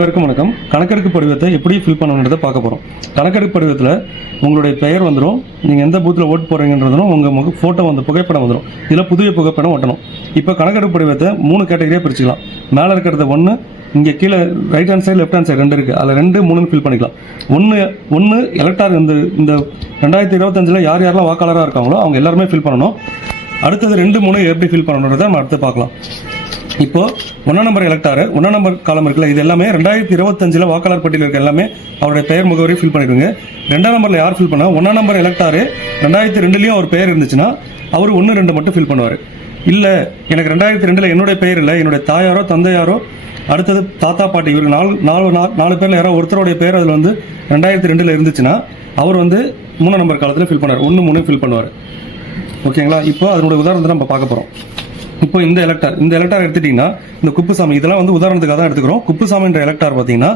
அனைவருக்கும் வணக்கம். கணக்கெடுப்பு படிவத்தை எப்படி ஃபில் பண்ணணுன்றதை பார்க்க போகிறோம். கணக்கெடுப்பு படிவத்தில் உங்களுடைய பெயர் வந்துடும், நீங்கள் எந்த பூத்தில் ஓட்டு போடுறீங்கன்றதும் உங்கள் ஃபோட்டோ வந்து புகைப்படம் வந்துடும். இதில் புதிய புகைப்படம் ஒட்டணும். இப்போ கணக்கெடுப்பு படிவத்தை 3 கேட்டகரியாக பிரிச்சுக்கலாம். மேலே இருக்கிறது 1, இங்கே கீழே right hand side left hand side 2 இருக்குது. அதில் 2, 3 ஃபில் பண்ணிக்கலாம். ஒன்று எலக்டார் இந்த 2025 யார் யாரெல்லாம் வாக்காளராக இருக்காங்களோ அவங்க எல்லாருமே ஃபில் பண்ணணும். அடுத்தது 2, 3 எப்படி ஃபில் பண்ணணுன்றதை நம்ம அடுத்து பார்க்கலாம். இப்போ 1 நம்பர் எலக்டாரு 1 நம்பர் காலம் இருக்குல்ல, இது எல்லாமே 2025 வாக்காளர் பட்டியல் இருக்க எல்லாமே அவருடைய பெயர் முகவரி ஃபில் பண்ணிடுங்க. 2ஆம் நம்பரில் யார் ஃபில் பண்ணா 1 நம்பர் எலக்டாரு 2002 அவர் பெயர் இருந்துச்சுன்னா அவர் 1, 2 மட்டும் ஃபில் பண்ணுவார். இல்லை எனக்கு 2002 என்னுடைய பெயர் இல்லை, என்னுடைய தாயாரோ தந்தையாரோ அடுத்தது தாத்தா பாட்டி இவருக்கு 4 பேரில் யாரோ ஒருத்தருடைய பேர் அதில் வந்து 2002 இருந்துச்சுன்னா அவர் வந்து 3 நம்பர் காலத்தில் ஃபில் பண்ணுவார், 1, 3 ஃபில் பண்ணுவார். ஓகேங்களா? இப்போ அதனுடைய உதாரணத்தை நம்ம பார்க்க போகிறோம். இப்போ இந்த எலக்டார் எடுத்துட்டீங்கன்னா இந்த குப்புசாமி இதெல்லாம் வந்து உதாரணத்துக்காக தான் எடுத்துக்கிறோம். குப்புசாமின்ற எலக்டார் பார்த்தீங்கன்னா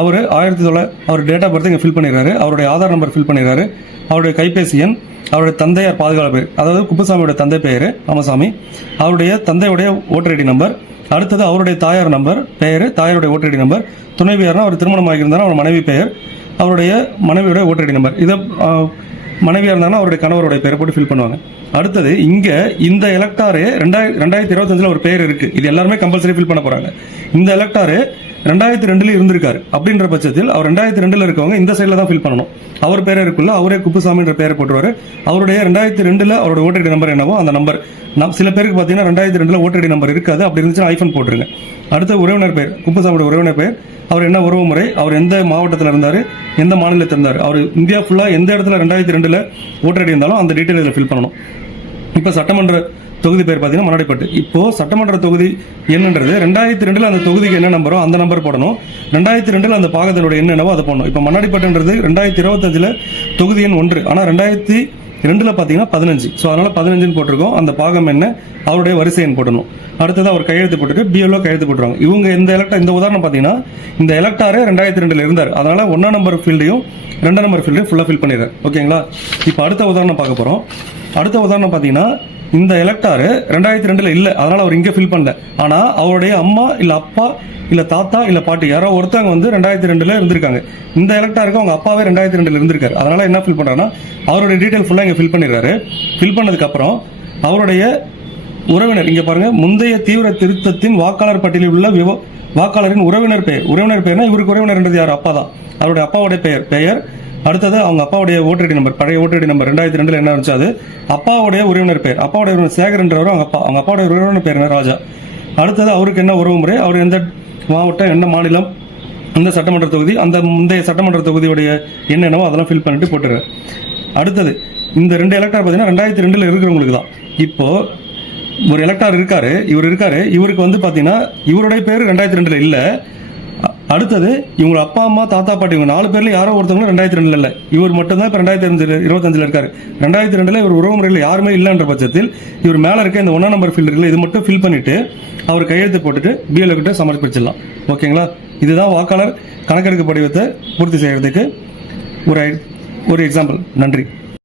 அவர் அவர் டேட் ஆஃப் பர்த் இங்கே ஃபில் பண்ணிடுறாரு, அவருடைய ஆதார் நம்பர் ஃபில் பண்ணிடுறாரு, அவருடைய கைபேசி எண், அவருடைய தந்தையார் பாதுகாப்பு பேர், அதாவது குப்புசாமியோட தந்தை பெயர் ராமசாமி, அவருடைய தந்தையுடைய ஓட்டர் ஐடி நம்பர், அடுத்தது அவருடைய தாயார் நம்பர் பெயர், தாயாருடைய ஓட்டர் ஐடி நம்பர், துணைவியார்னா அவர் திருமணம் ஆகியிருந்தாலும் அவர் மனைவி பெயர், அவருடைய மனைவியோட ஓட்டர் ஐடி நம்பர், இதை மனைவியாக இருந்தாங்கன்னா அவருடைய கணவருடைய பேரை போட்டு ஃபில் பண்ணுவாங்க. அடுத்தது இங்கே இந்த எலக்டாரு 2025 ஒரு பேர் இருக்கு, இது எல்லாருமே கம்பல்சரி ஃபில் பண்ண போறாங்க. இந்த எலக்டாரு 2002 இருந்திருக்காரு அப்படின்ற பட்சத்தில் அவர் 2002 இருக்கவங்க இந்த சைடில் தான் ஃபில் பண்ணணும். அவர் பேரே இருக்குல்ல, அவரே குப்புசாமின்ற பேரை போட்டுருவாரு. அவருடைய 2002 அவரோட ஓட்டர் ஐடி நம்பர் என்னவோ அந்த நம்பர், சில பேருக்கு பார்த்தீங்கன்னா 2002 ஓட்டர் ஐடி நம்பர் இருக்காது, அப்படி இருந்துச்சுன்னா ஐஃபோன் போட்டுருங்க. அடுத்த உறவினர் பேர், குப்புசாமியோட உறவினர் பேர், அவர் என்ன உறவு முறை, அவர் எந்த மாவட்டத்தில் இருந்தார், எந்த மாநிலத்தில் இருந்தார், அவர் இந்தியா ஃபுல்லாக எந்த இடத்துல 2002 ஓட்டர் ஐடி இருந்தாலும் அந்த டீட்டெயில் இதில் ஃபில் பண்ணணும். இப்போ சட்டமன்ற தொகுதி பேர் பார்த்தீங்கன்னா மன்னாடிப்பட்டு. இப்போ சட்டமன்ற தொகுதி என்னன்றது 2002 அந்த தொகுதிக்கு என்ன நம்பரோ அந்த நம்பர் போடணும். 2002 அந்த பாகத்தினுடைய எண் என்னவோ அதை போடணும். இப்போ மன்னாடிப்பட்டுன்றது 2025 தொகுதி எண் 1, ஆனால் 2002 பார்த்தீங்கன்னா 15. ஸோ அதனால 15 போட்டிருக்கோம். அந்த பாகம் என்ன, அவருடைய வரிசை எண் போடணும். அடுத்தது அவர் கையெழுத்து போட்டுட்டு பிஎல்ஓ கையெழுத்து போட்டுருவாங்க. இவங்க இந்த உதாரணம் பார்த்தீங்கன்னா இந்த எலக்டாரே 2002 இருந்தார், அதனால 1ஆம் நம்பர் ஃபீல்டையும் 2ஆம் நம்பர் ஃபீல்டையும் ஃபுல்லாக ஃபில் பண்ணிடுறாரு. ஓகேங்களா? இப்போ அடுத்த உதாரணம் பார்க்க போகிறோம். அடுத்த உதாரணம் பார்த்தீங்கன்னா இந்த எலக்டாரு 2002 இல்லை, அதனால அவர் இங்கே ஃபில் பண்ணல. ஆனால் அவருடைய அம்மா இல்லை அப்பா இல்லை தாத்தா இல்லை பாட்டி யாரோ ஒருத்தவங்க வந்து 2002 இருந்திருக்காங்க. இந்த எலக்டாருக்கு அவங்க அப்பாவே 2002 இருந்திருக்காரு, அதனால என்ன ஃபில் பண்ணுறாருன்னா அவருடைய டீட்டெயில் ஃபுல்லாக இங்கே ஃபில் பண்ணிடுறாரு. ஃபில் பண்ணதுக்கப்புறம் அவருடைய உறவினர் இங்கே பாருங்க, முந்தைய தீவிர திருத்தத்தின் வாக்காளர் பட்டியலில் உள்ள வாக்காளரின் உறவினர் பெயர்னா இவருக்கு உறவினர்ன்றது யார், அப்பா தான். அவருடைய அப்பாவுடைய பெயர், அடுத்தது அவங்க அப்பாவுடைய ஓட்டர் ஐடி நம்பர், பழைய ஓட்டர் ஐடி நம்பர் 2002 என்ன இருந்துச்சு அது, அப்பாவுடைய உறவினர் பெயர், அப்பாவுடைய உறவினர் சேகர்ன்றவர் அவங்க அப்பாவுடைய உறவினர் பேர் என்ன ராஜா. அடுத்தது அவருக்கு என்ன உறவு முறை, அவர் எந்த மாவட்டம் என்ன மாநிலம், இந்த சட்டமன்ற தொகுதி, அந்த முந்தைய சட்டமன்ற தொகுதியுடைய என்னென்னவோ அதெல்லாம் ஃபில் பண்ணிட்டு போட்டுரு. அடுத்தது இந்த 2 எலக்டார் பார்த்தீங்கன்னா 2002 இருக்கிறவங்களுக்கு தான். இப்போ ஒரு எலக்டார் இருக்காரு, இவருக்கு வந்து பார்த்தீங்கன்னா இவருடைய பேர் 2002 இல்லை. அடுத்தது இவங்க அப்பா அம்மா தாத்தா பாட்டி இவங்க 4 பேர்ல யாரோ ஒருத்தவங்க 2002 இல்லை, இவர் மட்டும்தான் இப்போ 2025 இருக்காரு. 2002 இவர் உறவு முறையில் யாருமே இல்லைன்ற பட்சத்தில் இவர் மேலே இருக்க இந்த 1ஆம் நம்பர் ஃபீல்டு இருக்குல்ல, இது மட்டும் ஃபில் பண்ணிட்டு அவர் கையெழுத்து போட்டுட்டு பிஎல்ஓ கிட்ட சமர்ப்பிச்சிடலாம். ஓகேங்களா? இதுதான் வாக்காளர் கணக்கெடுப்பு படிவத்தை பூர்த்தி செய்யறதுக்கு ஒரு எக்ஸாம்பிள். நன்றி.